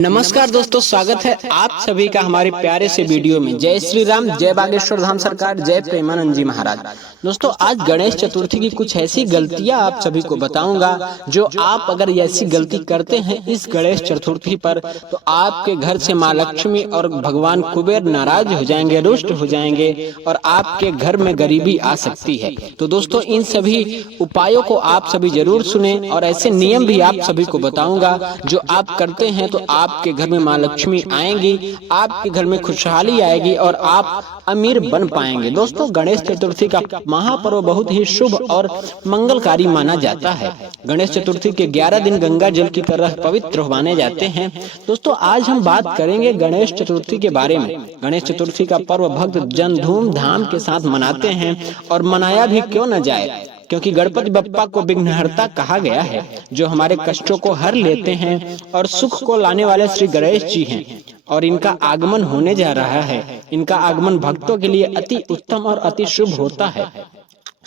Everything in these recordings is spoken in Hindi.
नमस्कार दोस्तों, स्वागत है आप सभी का हमारे प्यारे से वीडियो में। जय श्री राम, जय बागेश्वर धाम सरकार, जय प्रेमानंद जी महाराज। दोस्तों, आज गणेश चतुर्थी की कुछ ऐसी गलतियां आप सभी को बताऊंगा जो आप अगर ऐसी गलती करते हैं इस गणेश चतुर्थी पर तो आपके घर से माँ लक्ष्मी और भगवान कुबेर नाराज हो जाएंगे, रुष्ट हो जाएंगे और आपके घर में गरीबी आ सकती है। तो दोस्तों, इन सभी उपायों को आप सभी जरूर सुने और ऐसे नियम भी आप सभी को बताऊंगा जो आप करते हैं तो आपके घर में माँ लक्ष्मी आएंगी, आपके घर में खुशहाली आएगी और आप अमीर बन पाएंगे। दोस्तों, गणेश चतुर्थी का महापर्व बहुत ही शुभ और मंगलकारी माना जाता है। गणेश चतुर्थी के 11 दिन गंगा जल की तरह पवित्र माने जाते हैं। दोस्तों, आज हम बात करेंगे गणेश चतुर्थी के बारे में। गणेश चतुर्थी का पर्व भक्त जन धूमधाम के साथ मनाते हैं और मनाया भी क्यों न जाए, क्योंकि गणपति बप्पा को विघ्नहर्ता कहा गया है, जो हमारे कष्टों को हर लेते हैं और सुख को लाने वाले श्री गणेश जी हैं और इनका आगमन होने जा रहा है। इनका आगमन भक्तों के लिए अति उत्तम और अति शुभ होता है।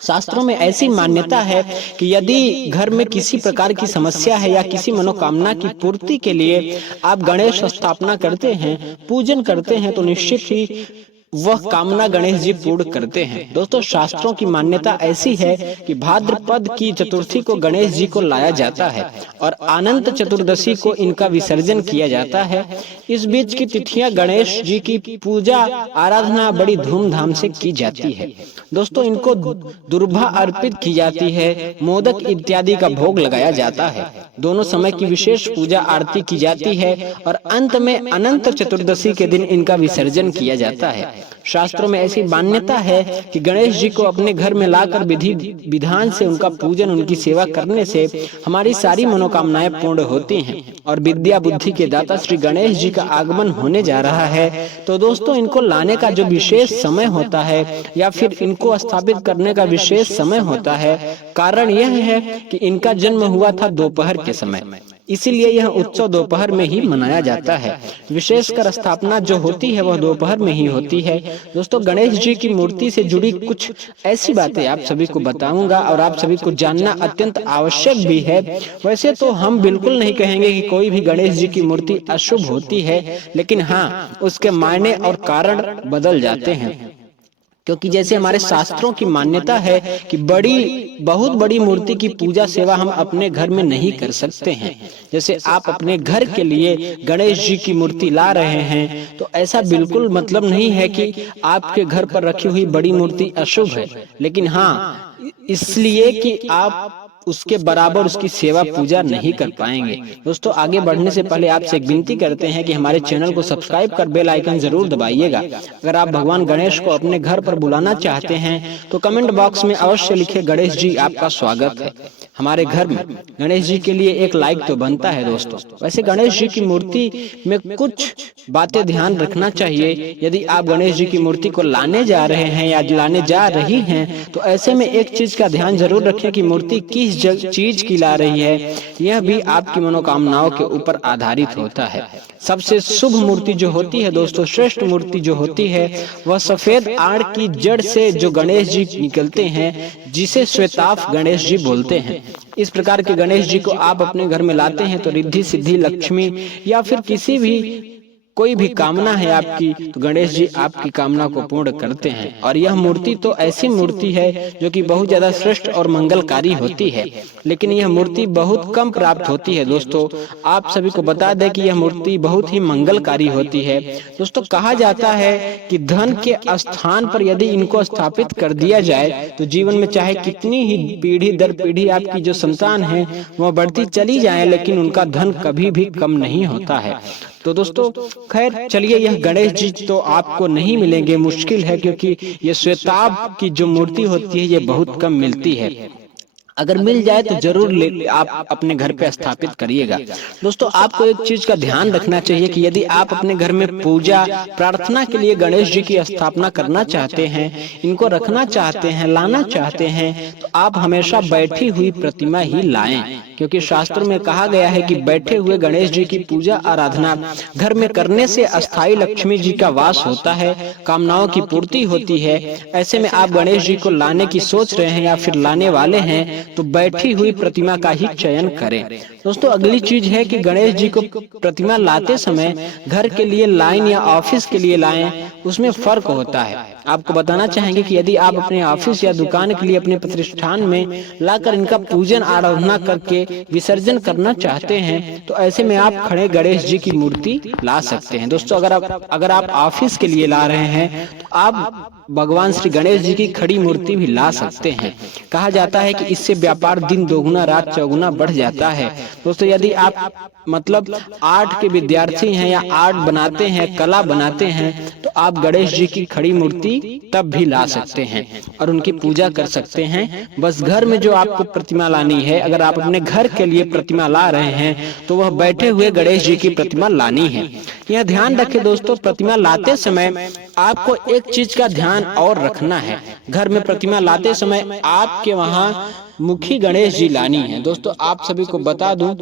शास्त्रों में ऐसी मान्यता है कि यदि घर में किसी प्रकार की समस्या है या किसी मनोकामना की पूर्ति के लिए आप गणेश स्थापना करते हैं, पूजन करते हैं, तो निश्चित ही वह कामना गणेश जी पूर्ण करते हैं। दोस्तों, शास्त्रों की मान्यता ऐसी है कि भाद्रपद की चतुर्थी को गणेश जी को लाया जाता है और अनंत चतुर्दशी को इनका विसर्जन किया जाता है। इस बीच की तिथियां गणेश जी की पूजा आराधना बड़ी धूमधाम से की जाती है। दोस्तों, इनको दुर्भा अर्पित की जाती है, मोदक इत्यादि का भोग लगाया जाता है। दोनों समय की विशेष पूजा आरती की जाती है और अंत में अनंत चतुर्दशी के दिन इनका विसर्जन किया जाता है। शास्त्रों में ऐसी मान्यता है कि गणेश जी को अपने घर में लाकर विधि विधान से उनका पूजन, उनकी सेवा करने से हमारी सारी मनोकामनाएं पूर्ण होती हैं और विद्या बुद्धि के दाता श्री गणेश जी का आगमन होने जा रहा है। तो दोस्तों, इनको लाने का जो विशेष समय होता है या फिर इनको स्थापित करने का विशेष समय होता है, कारण यह है कि इनका जन्म हुआ था दोपहर के समय, इसीलिए यह उत्सव दोपहर में ही मनाया जाता है। विशेषकर स्थापना जो होती है वह दोपहर में ही होती है। दोस्तों, गणेश जी की मूर्ति से जुड़ी कुछ ऐसी बातें आप सभी को बताऊंगा और आप सभी को जानना अत्यंत आवश्यक भी है। वैसे तो हम बिल्कुल नहीं कहेंगे कि कोई भी गणेश जी की मूर्ति अशुभ होती है, लेकिन हाँ, उसके मायने और कारण बदल जाते हैं। क्योंकि जैसे हमारे शास्त्रों की मान्यता है कि बहुत बड़ी मूर्ति की पूजा सेवा हम अपने घर में नहीं कर सकते हैं। जैसे आप अपने घर के लिए गणेश जी की मूर्ति ला रहे हैं तो ऐसा बिल्कुल मतलब नहीं है कि आपके घर पर रखी हुई बड़ी मूर्ति अशुभ है, लेकिन हाँ, इसलिए कि आप उसके बराबर उसकी सेवा पूजा नहीं कर पाएंगे। दोस्तों, आगे बढ़ने से पहले आपसे एक विनती करते हैं कि हमारे चैनल को सब्सक्राइब कर बेल आइकन जरूर दबाइएगा। अगर आप भगवान गणेश को अपने घर पर बुलाना चाहते हैं तो कमेंट बॉक्स में अवश्य लिखे, गणेश जी आपका स्वागत है हमारे घर में। गणेश जी के लिए एक लाइक तो बनता है। दोस्तों, वैसे गणेश जी की मूर्ति में कुछ बातें ध्यान रखना चाहिए। यदि आप गणेश जी की मूर्ति को लाने जा रहे हैं या लाने जा रही हैं तो ऐसे में एक चीज का ध्यान जरूर रखें कि मूर्ति किस चीज की ला रही है। यह भी आपकी मनोकामनाओं के ऊपर आधारित होता है। सबसे शुभ मूर्ति जो होती है दोस्तों, श्रेष्ठ मूर्ति जो होती है, वह सफेद आड़ की जड़ से जो गणेश जी निकलते हैं, जिसे श्वेताभ गणेश जी बोलते हैं। इस प्रकार के गणेश जी को आप अपने घर में लाते हैं तो रिद्धि सिद्धि लक्ष्मी या फिर किसी भी कोई भी कामना है आपकी तो गणेश जी आपकी कामना को पूर्ण करते हैं। और यह मूर्ति तो ऐसी मूर्ति है जो कि बहुत ज्यादा श्रेष्ठ और मंगलकारी होती है, लेकिन यह मूर्ति बहुत कम प्राप्त होती है। दोस्तों, आप सभी को बता दें कि यह मूर्ति बहुत ही मंगलकारी होती है। दोस्तों, कहा जाता है कि धन के स्थान पर यदि इनको स्थापित कर दिया जाए तो जीवन में चाहे कितनी ही पीढ़ी दर पीढ़ी आपकी जो संतान है वह बढ़ती चली जाए, लेकिन उनका धन कभी भी कम नहीं होता है। तो दोस्तों, खैर चलिए, यह गणेश जी तो आपको नहीं मिलेंगे, मुश्किल है, क्योंकि ये श्वेताभ की जो मूर्ति होती है ये बहुत कम मिलती है। अगर मिल जाए तो जरूर आप अपने घर पे स्थापित करिएगा। दोस्तों, आपको एक चीज का ध्यान रखना चाहिए कि यदि आप अपने घर में पूजा प्रार्थना के लिए गणेश जी की स्थापना करना चाहते हैं, इनको रखना चाहते हैं, लाना चाहते हैं, तो आप हमेशा बैठी हुई प्रतिमा ही लाएं, क्योंकि शास्त्रों में कहा गया है कि बैठे हुए गणेश जी की पूजा आराधना घर में करने से अस्थाई लक्ष्मी जी का वास होता है, कामनाओं की पूर्ति होती है। ऐसे में आप गणेश जी को लाने की सोच रहे हैं या फिर लाने वाले हैं तो बैठी हुई प्रतिमा का ही चयन करें। दोस्तों अगली चीज है कि गणेश जी को प्रतिमा लाते समय घर के लिए लाएं या ऑफिस के लिए लाएं, उसमें फर्क होता है। आपको बताना चाहेंगे कि यदि आप अपने ऑफिस या दुकान के लिए अपने प्रतिष्ठान में लाकर इनका पूजन आराधना करके विसर्जन करना चाहते हैं तो ऐसे में आप खड़े गणेश जी की मूर्ति ला सकते हैं। दोस्तों अगर आप ऑफिस के लिए ला रहे हैं तो आप भगवान श्री गणेश जी की खड़ी मूर्ति भी ला सकते हैं। कहा जाता है कि इससे व्यापार दिन दोगुना रात चौगुना बढ़ जाता है। दोस्तों यदि आप मतलब आर्ट के विद्यार्थी हैं या आर्ट बनाते हैं, कला बनाते हैं, तो आप गणेश जी की खड़ी मूर्ति तब भी ला सकते हैं और उनकी पूजा कर सकते हैं। बस घर में जो आपको प्रतिमा लानी है, अगर आप अपने घर के लिए प्रतिमा ला रहे हैं तो वह बैठे हुए गणेश जी की प्रतिमा लानी है। यह ध्यान रखें दोस्तों, प्रतिमा लाते समय आपको एक चीज का ध्यान और रखना है। घर में प्रतिमा लाते समय आपके वहां मुखी गणेश जी लानी है। दोस्तों आप सभी को बता दूं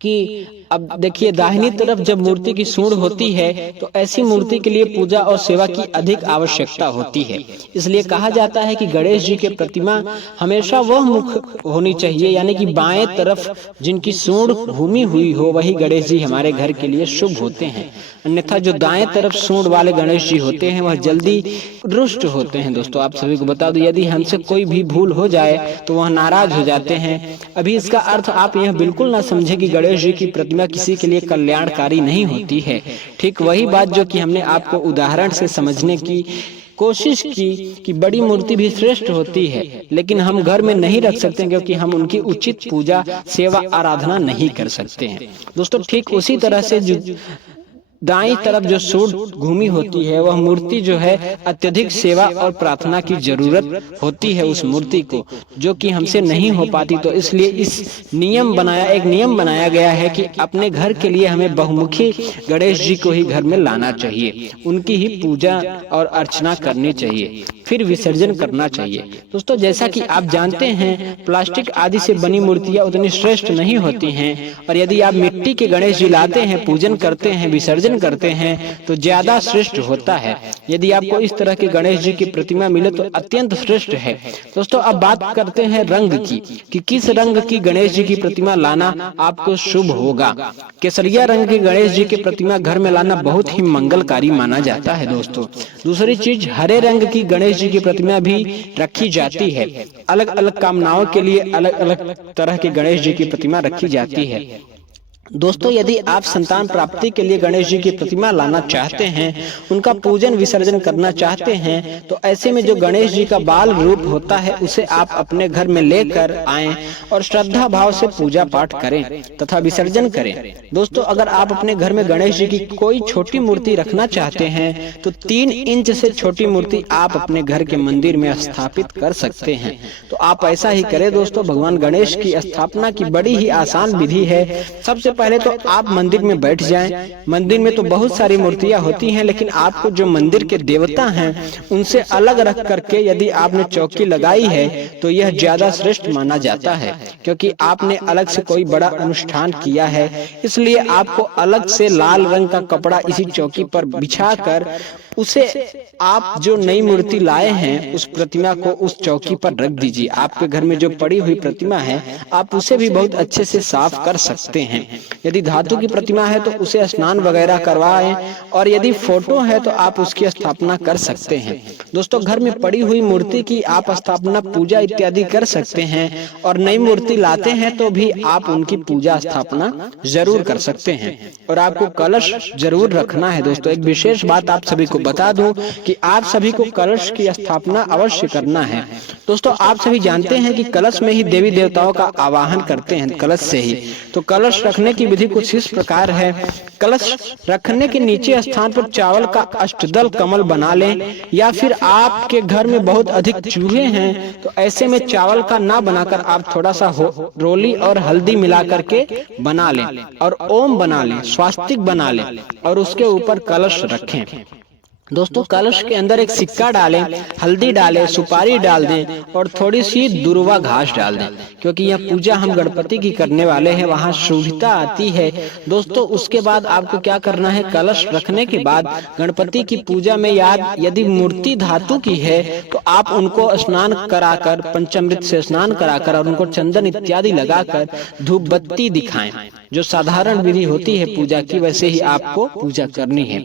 कि अब देखिए दाहिनी तरफ जब मूर्ति की सूंड होती है तो ऐसी मूर्ति के लिए पूजा और सेवा की अधिक आवश्यकता होती है। इसलिए कहा जाता है कि गणेश जी के प्रतिमा हमेशा वह मुख होनी चाहिए, यानी कि बाएं तरफ जिनकी सूंड घूमी हुई हो वही गणेश जी हमारे घर के लिए शुभ होते हैं। अन्यथा जो दाएं तरफ सूंड वाले गणेश जी होते हैं वह जल्दी रुष्ट होते हैं। दोस्तों आप सभी को बता दो, यदि हमसे कोई भी भूल हो जाए तो वह नाराज हो जाते हैं। अभी इसका अर्थ आप यह बिल्कुल ना समझे कि गणेश जी की प्रतिमा किसी के लिए कल्याणकारी नहीं होती है। ठीक वही बात जो कि हमने आपको उदाहरण से समझने की कोशिश की कि बड़ी मूर्ति भी श्रेष्ठ होती है, लेकिन हम घर में नहीं रख सकते क्योंकि हम उनकी उचित पूजा सेवा आराधना नहीं कर सकते हैं। दोस्तों ठीक उसी तरह से जो दाईं तरफ जो सूंड घूमी होती है वह मूर्ति जो है अत्यधिक सेवा और प्रार्थना की जरूरत होती है उस मूर्ति को, जो कि हमसे नहीं हो पाती। तो इसलिए एक नियम बनाया गया है कि अपने घर के लिए हमें बहुमुखी गणेश जी को ही घर में लाना चाहिए, उनकी ही पूजा और अर्चना करनी चाहिए, फिर विसर्जन करना चाहिए। दोस्तों जैसा कि आप जानते हैं प्लास्टिक आदि से बनी मूर्तियां उतनी श्रेष्ठ नहीं होती हैं, और यदि आप मिट्टी के गणेश जी लाते हैं, पूजन करते हैं, विसर्जन करते हैं तो ज्यादा श्रेष्ठ होता है। यदि आपको इस तरह के गणेश जी की प्रतिमा मिले तो अत्यंत श्रेष्ठ है। दोस्तों अब बात करते हैं रंग की कि किस रंग की गणेश जी की प्रतिमा लाना आपको शुभ होगा। केसरिया रंग की गणेश जी की प्रतिमा घर में लाना बहुत ही मंगलकारी माना जाता है। दोस्तों दूसरी चीज, हरे रंग की गणेश जी की प्रतिमा भी रखी जाती है। अलग अलग कामनाओं के लिए अलग अलग तरह के गणेश जी की प्रतिमा रखी जाती है। दोस्तों यदि आप संतान प्राप्ति के लिए गणेश जी की प्रतिमा लाना चाहते हैं, उनका पूजन विसर्जन करना चाहते हैं, तो ऐसे में जो गणेश जी का बाल रूप होता है उसे आप अपने घर में लेकर आएं और श्रद्धा भाव से पूजा पाठ करें तथा विसर्जन करें। दोस्तों अगर आप अपने घर में गणेश जी की कोई छोटी मूर्ति रखना चाहते हैं तो 3 इंच से छोटी मूर्ति आप अपने घर के मंदिर में स्थापित कर सकते हैं। तो आप ऐसा ही करें। दोस्तों भगवान गणेश की स्थापना की बड़ी ही आसान विधि है। सबसे पहले तो आप मंदिर में बैठ जाएं। मंदिर में तो बहुत सारी मूर्तियां होती हैं, लेकिन आपको जो मंदिर के देवता हैं उनसे अलग रख करके यदि आपने चौकी लगाई है तो यह ज्यादा श्रेष्ठ माना जाता है, क्योंकि आपने अलग से कोई बड़ा अनुष्ठान किया है। इसलिए आपको अलग से लाल रंग का कपड़ा इसी चौकी पर बिछाकर उसे आप जो नई मूर्ति लाए हैं उस प्रतिमा को उस चौकी पर रख दीजिए। आपके घर में जो पड़ी हुई प्रतिमा है आप उसे भी बहुत अच्छे से साफ कर सकते हैं। यदि धातु की प्रतिमा है तो उसे स्नान वगैरह करवाएं, और यदि फोटो है तो आप उसकी स्थापना कर सकते हैं। दोस्तों घर में पड़ी हुई मूर्ति की आप स्थापना पूजा इत्यादि कर सकते हैं, और नई मूर्ति लाते हैं तो भी आप उनकी पूजा स्थापना जरूर कर सकते हैं। और आपको कलश जरूर रखना है। दोस्तों एक विशेष बात आप सभी को बता दूं कि आप सभी को कलश की स्थापना अवश्य करना है। दोस्तों आप सभी जानते हैं कि कलश में ही देवी देवताओं का आवाहन करते हैं, कलश से ही। तो कलश रखने की विधि कुछ इस प्रकार है। कलश रखने के नीचे स्थान पर चावल का अष्टदल कमल बना लें, या फिर आपके घर में बहुत अधिक चूहे हैं तो ऐसे में चावल का ना बनाकर आप थोड़ा सा रोली और हल्दी मिला करके बना लें और ओम बना लें, स्वास्तिक बना लें और उसके ऊपर कलश रखें। दोस्तों कलश के अंदर एक सिक्का डालें, हल्दी डालें, सुपारी डाल दें और थोड़ी सी दुर्वा घास डाल दें, क्योंकि यह पूजा हम गणपति की करने वाले हैं, वहाँ शुभता आती है। दोस्तों उसके बाद आपको क्या करना है, कलश रखने के बाद गणपति की पूजा में यदि मूर्ति धातु की है तो आप उनको स्नान कराकर, पंचामृत से स्नान कराकर और उनको चंदन इत्यादि लगाकर धूप बत्ती दिखाएं। जो साधारण विधि होती है पूजा की, वैसे ही आपको पूजा करनी है,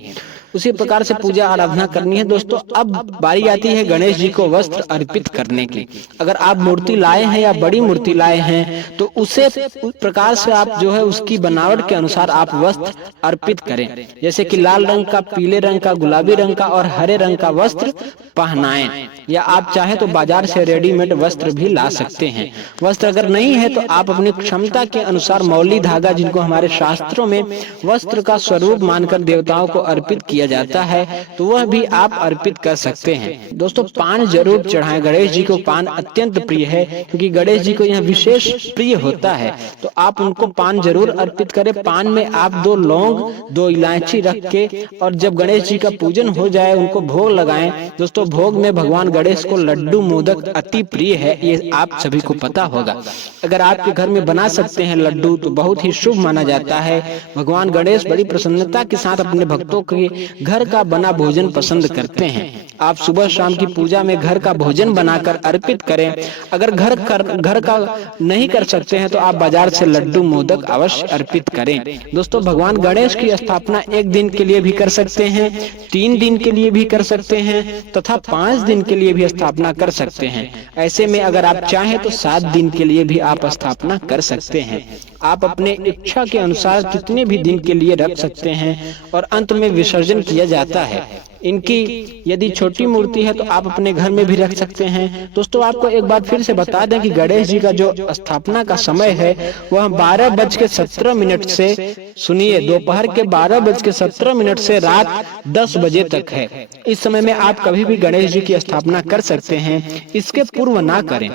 उसी प्रकार से पूजा आराधना करनी है। दोस्तों अब बारी आती है गणेश जी को वस्त्र अर्पित करने की। अगर आप मूर्ति लाए हैं या बड़ी मूर्ति लाए हैं तो उसे उस प्रकार से आप जो है उसकी बनावट के अनुसार आप वस्त्र अर्पित करें, जैसे कि लाल रंग का, पीले रंग का, गुलाबी रंग का और हरे रंग का वस्त्र पहनाएं, या आप चाहे तो बाजार से रेडीमेड वस्त्र भी ला सकते हैं। वस्त्र अगर नहीं है तो आप अपनी क्षमता के अनुसार मौली धागा, जिनको हमारे शास्त्रों में वस्त्र का स्वरूप मानकर देवताओं को अर्पित किया जाता है, तो वह भी आप अर्पित कर सकते हैं। दोस्तों पान जरूर चढ़ाएं, गणेश जी को पान अत्यंत प्रिय है, क्योंकि गणेश जी को यह विशेष प्रिय होता है, तो आप उनको पान जरूर अर्पित करें। पान में आप 2 लौंग, 2 इलायची रख के और जब गणेश जी का पूजन हो जाए उनको भोग लगाएं। दोस्तों भोग में भगवान गणेश को लड्डू मोदक अति प्रिय है, ये आप सभी को पता होगा। अगर आपके घर में बना सकते हैं लड्डू तो बहुत ही शुभ माना जाता है। भगवान गणेश बड़ी प्रसन्नता के साथ अपने भक्तों के घर का बना भोजन पसंद करते हैं। आप सुबह शाम की पूजा में घर का भोजन बनाकर अर्पित करें। अगर घर का नहीं कर सकते हैं तो आप बाजार से लड्डू मोदक अवश्य अर्पित करें। दोस्तों भगवान गणेश की स्थापना 1 दिन के लिए भी कर सकते हैं, 3 दिन के लिए भी कर सकते हैं तथा 5 दिन के लिए भी स्थापना कर सकते हैं। ऐसे में अगर आप चाहें तो 7 दिन के लिए भी आप स्थापना कर सकते हैं। आप अपने इच्छा के अनुसार कितने भी दिन के लिए रख सकते हैं और अंत में विसर्जन किया जाता है। इनकी यदि छोटी मूर्ति है तो आप अपने घर में भी रख सकते हैं। दोस्तों आपको एक बात फिर से बता दें कि गणेश जी का जो स्थापना का समय है वह 12:17 से, सुनिए, दोपहर के 12:17 से रात 10 बजे तक है। इस समय में आप कभी भी गणेश जी की स्थापना कर सकते हैं, इसके पूर्व ना करें,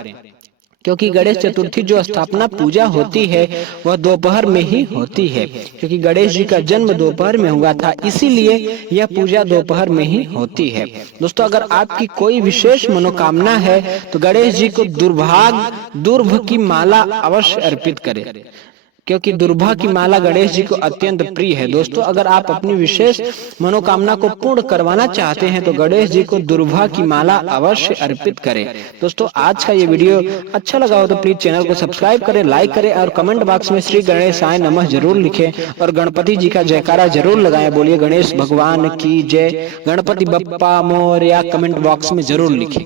क्योंकि गणेश चतुर्थी जो स्थापना पूजा होती है वह दोपहर में ही होती है, क्योंकि गणेश जी का जन्म दोपहर में हुआ था, इसीलिए यह पूजा दोपहर में ही होती है। दोस्तों अगर आपकी कोई विशेष मनोकामना है तो गणेश जी को दुर्भ की माला अवश्य अर्पित करें, क्योंकि दुर्भा की माला गणेश जी को अत्यंत प्रिय है। दोस्तों अगर आप अपनी विशेष मनोकामना को पूर्ण करवाना चाहते हैं तो गणेश जी को दुर्भा की माला अवश्य अर्पित करें। दोस्तों आज का ये वीडियो अच्छा लगा हो तो प्लीज चैनल को सब्सक्राइब करें, लाइक करें और कमेंट बॉक्स में श्री गणेशाय नमः जरूर लिखें और गणपति जी का जयकारा जरूर लगाएं। बोलिए गणेश भगवान की जय, गणपति बप्पा मोरया कमेंट बॉक्स में जरूर लिखें।